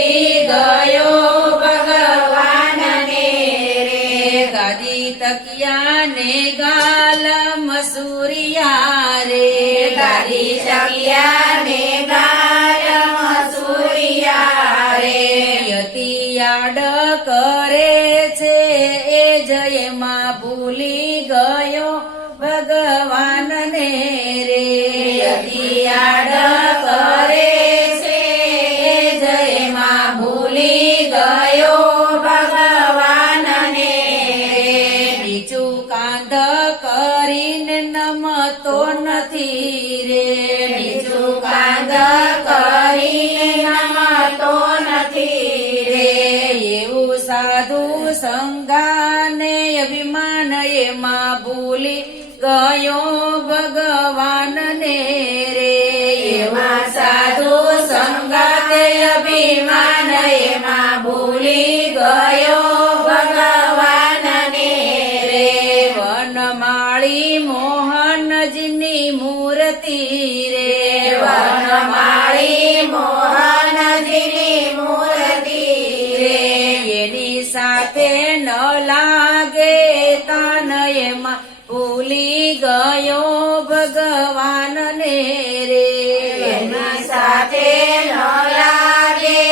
ભૂલી ગયો ભગવાનને રે ગાદી તકિયા ને ગાલ મસૂરિયા રે ગાદી તકિયા ને ગાલ મસૂરિયા રે યતી યાદ કરે છે એ જયમાં ભૂલી ગયો ભગવાનને રે યતી યાદ કરે છે એ જયમાં ભૂલી ગયો ભગવાનને રે બીજું કાંધ કરીને નમતો નથી રે બીજું કાંધ કરીને નમતો નથી રે એવું સાધુ સંગાને અભિમાન એમાં ભૂલી ગયો ભગવાનને રે એવા સાધુ સંગાતે અભિમાન એમાં ભૂલી ગયો ભગવાનને રે વનમાળી મોહનજીની મૂર્તિ રે વનમાળી મોહનજીની મૂર્તિ રે એની સાથે ન લાગે તન એમાં ભૂલી ગયો ભગવાનને રે એની સાથે ન લાગે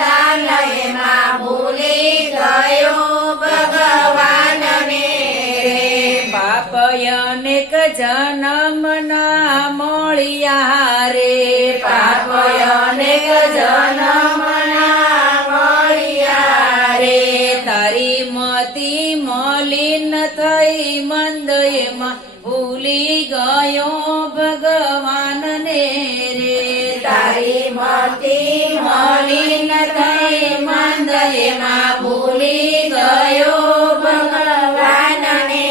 તન એમાં ભૂલી ગયો ભગવાનને રે પાપ અનેક જન્મના મળ્યા રે પાપ અનેક જન્મના મળ્યા રે તારી મતી મલિન થઈ મંદ એમાં ભૂલી ગયો ભગવાનને રે તારી મતી મલિન થઈ મંદ એમાં ભૂલી ગયો ભગવાનને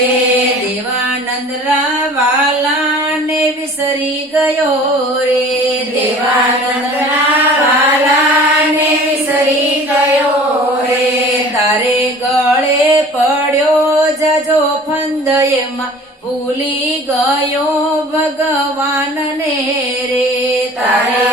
રે દેવાનંદ વાલાને વિસરી ગયો રે દેવાનંદ વાલાને વિસરી ગયો રે તારે ગળે પડ્યો જજો ફંદ એમાં ભૂલી ગયો ભગવાનને રે તારે